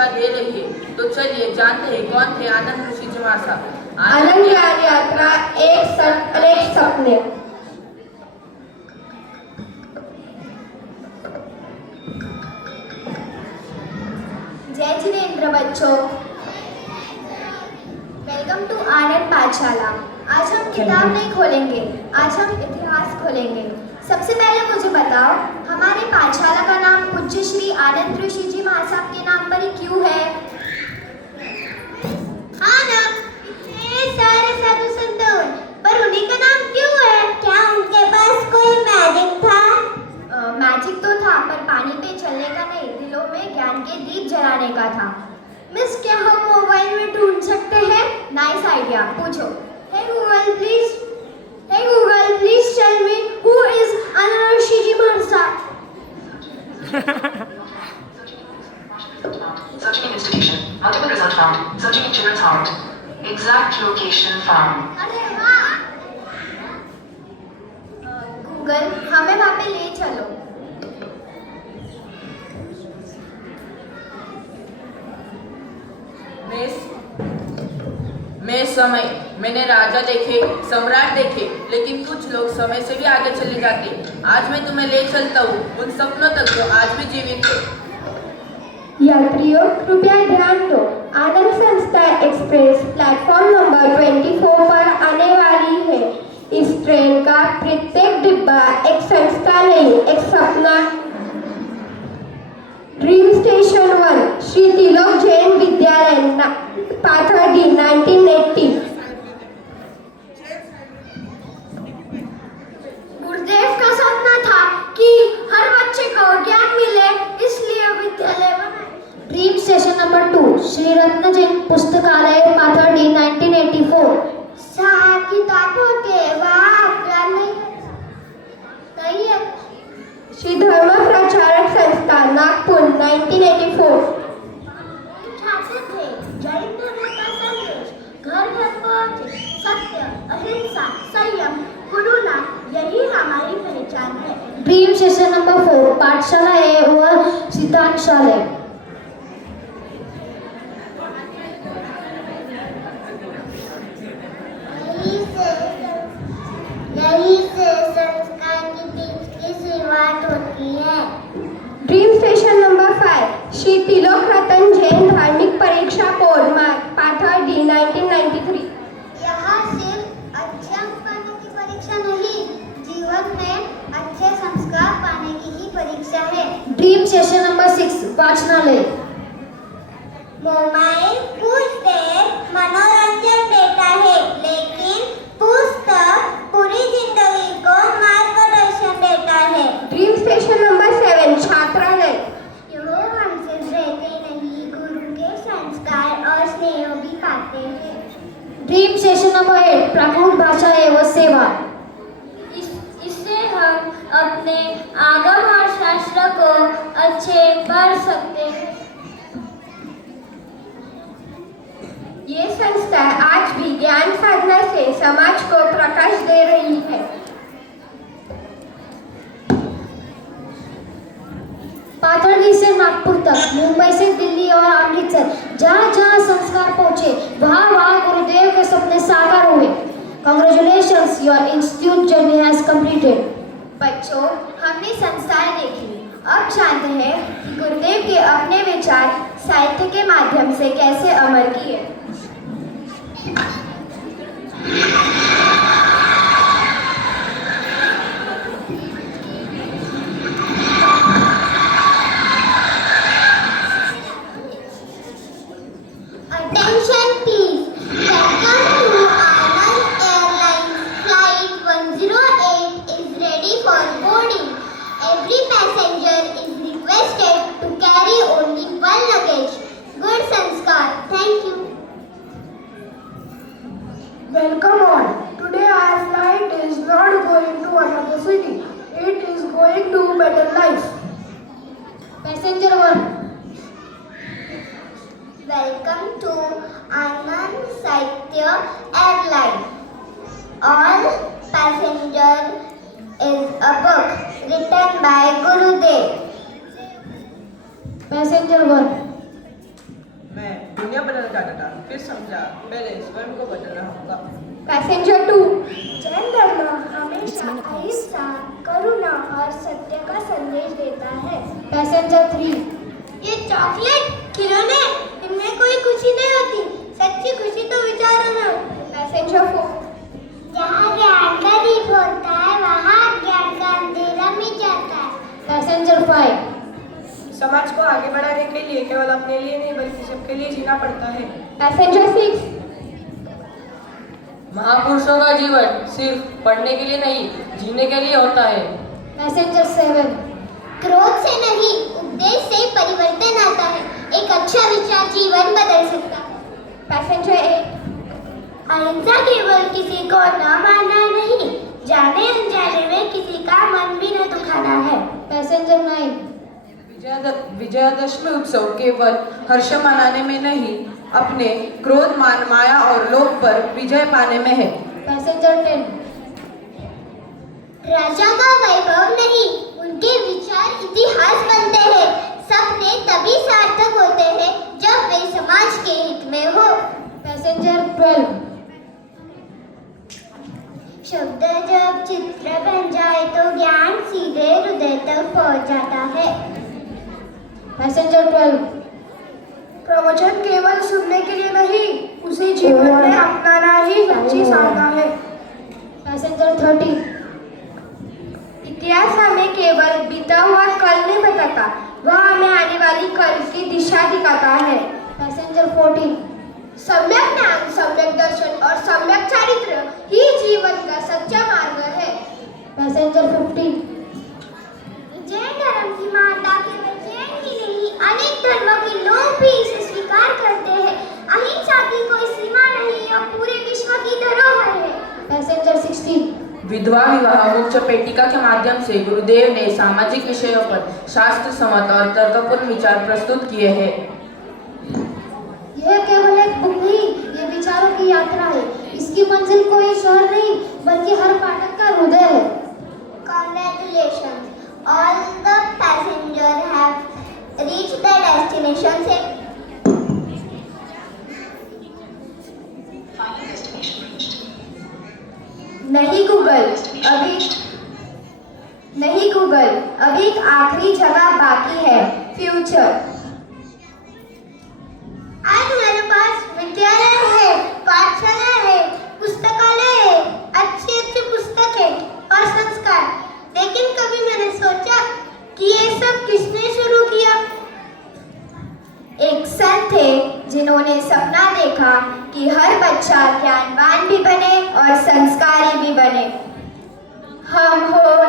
दिशा दे रही है। तो चलिए जानते हैं कौन थे आनंद ऋषि जिमार साहब। आनंद ज्ञान यात्रा एक संत अनेक सपने। जय जिनेंद्र बच्चों, वेलकम टू आनंद पाठशाला। आज हम किताब नहीं खोलेंगे, आज हम इतिहास खोलेंगे। सबसे पहले मुझे बताओ, हमारे पाठशाला का नाम पूज्य श्री आनंद ऋषि जी महाराज साहब के नाम पर ही क्यों है? हाँ ना, इतने सारे साधु संत पर उन्हीं का नाम क्यों है? क्या उनके पास कोई मैजिक था? मैजिक तो था, पर पानी पे चलने का नहीं, दिलों में ज्ञान के दीप जलाने का था। मिस, क्या हम मोबाइल में ढूंढ सकते हैं? नाइस आइडिया, पूछो। Hey Google please tell me who is Anand Rishi ji Maharaj Sahab. Searching in institution. Multiple result found. Searching in children's heart. Exact location found. अरे वाह! गूगल, हमें वहाँ पे ले चलो। मैं समय, मैंने राजा देखे, सम्राट देखे, लेकिन कुछ लोग समय से भी आगे चले जाते। आज मैं तुम्हें ले चलता हूँ उन सपनों तक जो आज भी जीवित है। यात्रियों कृपया ध्यान दो, आनंद संस्था एक्सप्रेस प्लेटफॉर्म नंबर 24 पर आने वाली है। इस ट्रेन का प्रत्येक डिब्बा एक संस्था नहीं, एक सपना। ड्रीम स्टेशन 1 श्री तिलोक जैन विद्यालय पाथर्डी 1980। गुरुदेव का सपना था कि हर बच्चे को ज्ञान मिले, इसलिए विद्यालय बनाए। ड्रीम स्टेशन नंबर 2 श्री रत्न जैन पुस्तकालय पाथर्डी 1984। किताबों के वाह, ज्ञान नहीं सही है। श्री धर्म प्रचारक संस्था नागपुर 1984। चाहते थे जैन धर्म का संदेश घर घर पहुंचे, सत्य, अहिंसा, संयम, करुणा, यही हमारी पहचान है। ड्रीम सेशन नंबर 4 पाठशाला एवं सिद्धांत शाले। यही से संस्कार की बीज की शुरुआत होती है। Dream station number 5 Shri Tilok Ratan Jain धार्मिक परीक्षा बोर्ड पाथर्डी 1993। यहाँ सिर्फ अच्छे अंक पाने की परीक्षा नहीं, जीवन में अच्छे संस्कार पाने की ही परीक्षा है। ड्रीम स्टेशन नंबर 6 वाचनालय। मोबाइल कुछ देर मनोरंजन देता है, लेकिन पुस्तक पूरी जिंदगी को मार्गदर्शन देता है। Dream station number 7 छात्रालय। यह हमसे रहते नहीं, गुरु के संस्कार और स्नेह भी पाते हैं। ड्रीम स्टेशन नंबर 8 प्राकृत भाषा एवं सेवा। इससे हम अपने आगम और शास्त्र को अच्छे पढ़ सकते हैं। ये संस्था आज भी ज्ञान साधना से समाज को प्रकाश दे रही है। पाथर्डी से नागपुर तक, मुंबई से दिल्ली और अमृतसर, जहाँ जहाँ संस्कार पहुँचे वहाँ वहाँ गुरुदेव के सपने साकार हुए। Congratulations, your institute journey has completed. बच्चों, हमने संस्थाएं देखी, अब जानते हैं कि गुरुदेव के अपने विचार साहित्य के माध्यम से कैसे अमर किए। Attention please. Welcome to Anand Airlines flight 108 is ready for boarding. Every passenger is requested to carry only one luggage. Good sanskar. Thank you. Welcome all. Today our flight is not going to another city. It is going to better life. Passenger 1. Welcome to Anand Saitya Airline. All passenger is a book written by Gurudev. Passenger 1. समझा, पहले स्वयं को बदलना होगा। Passenger 2। Jain धर्म हमेशा अहिंसा, करुणा और सत्य का संदेश देता है। पैसेंजर 3। ये चॉकलेट, खिलौने, इनमें कोई खुशी नहीं होती। सच्ची खुशी तो विचारों में होती है। पैसेंजर 4। जहाँ ज्ञान का दीप होता है, वहाँ ज्ञान का अंधेरा मिट जाता है। पैसेंजर 5। समाज को आगे बढ़ाने के लिए केवल अपने लिए नहीं बल्कि सबके लिए जीना पड़ता है। पैसेंजर 6। महापुरुषों का जीवन सिर्फ पढ़ने के लिए नहीं, जीने के लिए होता है। पैसेंजर 7। क्रोध से नहीं, उपदेश से परिवर्तन आता है। एक अच्छा विचार जीवन बदल सकता है। पैसेंजर 8। अहिंसा केवल किसी को न मारना नहीं, जाने अनजाने में किसी का मन भी न दुखाना है। पैसेंजर 9। विजयादशमी उत्सव केवल हर्ष मनाने में नहीं, अपने क्रोध, मान, माया और लोभ पर विजय पाने में है। पैसेंजर 10। राजा का वैभव नहीं, उनके विचार इतिहास बनते हैं। सपने तभी सार्थक होते हैं जब वे समाज के हित में हो। पैसेंजर 12। शब्द जब चित्र बन जाए तो ज्ञान सीधे हृदय तक पहुंच जाता है। पैसेंजर 12। प्रवचन केवल सुनने के लिए नहीं, उसे जीवन में अपनाना ही सच्ची साधना है। पैसेंजर 13। इतिहास हमें केवल बीता हुआ कल नहीं बताता, वह हमें आने वाली कल की दिशा दिखाता है। पैसेंजर 14। सम्यक ज्ञान, सम्यक दर्शन और सम्यक चरित्र ही जीवन का सच्चा मार्ग है। पैसेंजर 15। जैन धर्म की मान्यता केवल जैन ही नहीं, अनेक धर्मों के लोग भी इसे स्वीकार करते हैं। अहिंसा की कोई सीमा नहीं, यह पूरे विश्व की धरोहर है। पैसेंजर 16। विधवा विवाह मोक्ष पेटिका के माध्यम से गुरुदेव ने सामाजिक विषयों पर शास्त्र सम्मत और तर्कपूर्ण विचार प्रस्तुत किए हैं। यह केवल एक बुक नहीं, ये विचारों की यात्रा है। इसकी मंजिल कोई शहर नहीं, बल्कि हर पाठक का हृदय है। Congratulations, all the passengers have reached their destination safely. Final destination reached. नहीं गूगल, अभी एक आखिरी जगह बाकी है, फ्यूचर। आज हमारे पास विद्यालय है, पाठशाला है, पुस्तकालय है, अच्छी पुस्तकें और संस्कार। लेकिन कभी मैंने सोचा कि ये सब किसने शुरू किया? एक संत थे जिन्होंने सपना देखा कि हर बच्चा ज्ञानवान भी बने और संस्कारी भी बने। हम हो